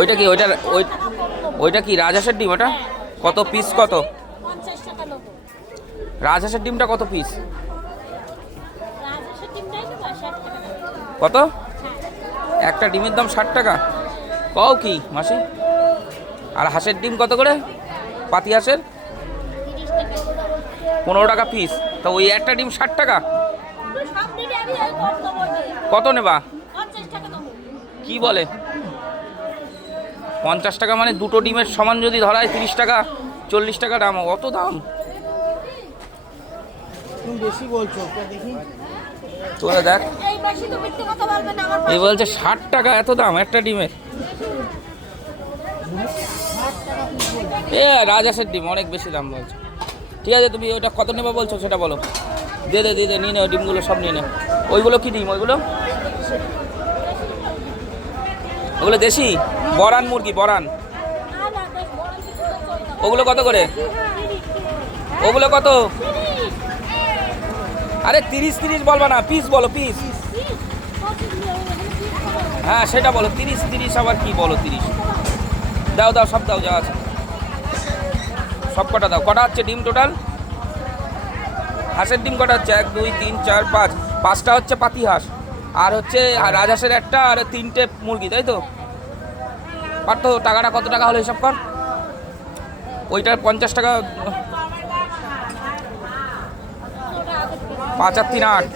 ওইটা কি ওইটা কি রাজহাঁসের ডিম? ওটা কত পিস? কত রাজহাঁসের ডিমটা কত পিস? কত? একটা ডিমের দাম 60 টাকা? কও কি মাসি? আর হাঁসের ডিম কত করে? পাতি হাঁসের 15 টাকা পিস। তো ওই একটা ডিম 60 টাকা? কত নেবা? কি বলে 50 টাকা? মানে দুটো ডিমের সমান যদি ধরায় 30 টাকা 40 টাকা দাম। অত দাম বেশি বলছো, দেখি তোরা দেখ। এই বলছে 60 টাকা, এত দাম একটা ডিমের। এ রাজহাঁসের ডিম অনেক বেশি দাম বলছে। ঠিক আছে, তুমি ওটা কত নেবা বলছো সেটা বলো। দিয়ে দে নিয়ে নে, ডিমগুলো সব নিয়ে নে। ওইগুলো কি ডিম? ওইগুলো দেশি বরান মুরগি, বরান। ওগুলো কত করে? ওগুলো কত? আরে 30 বলবা না, পিস বলো, পিস। হ্যাঁ সেটা বলো, 30 আবার কি বলো? 30 দাও সব দাও, যা আছে সব কটা দাও। কটা হচ্ছে ডিম টোটাল? হাঁসের ডিম কটা হচ্ছে? 1 2 3 4 5, 5টা হচ্ছে পাতি হাঁস, আর হচ্ছে রাজহাঁসের একটা, আর 3টে মুরগি, তাই তো? পার তো টাকাটা কত টাকা হলো হিসাব কর। ওইটার 50 টাকা, 5 আর 3 8।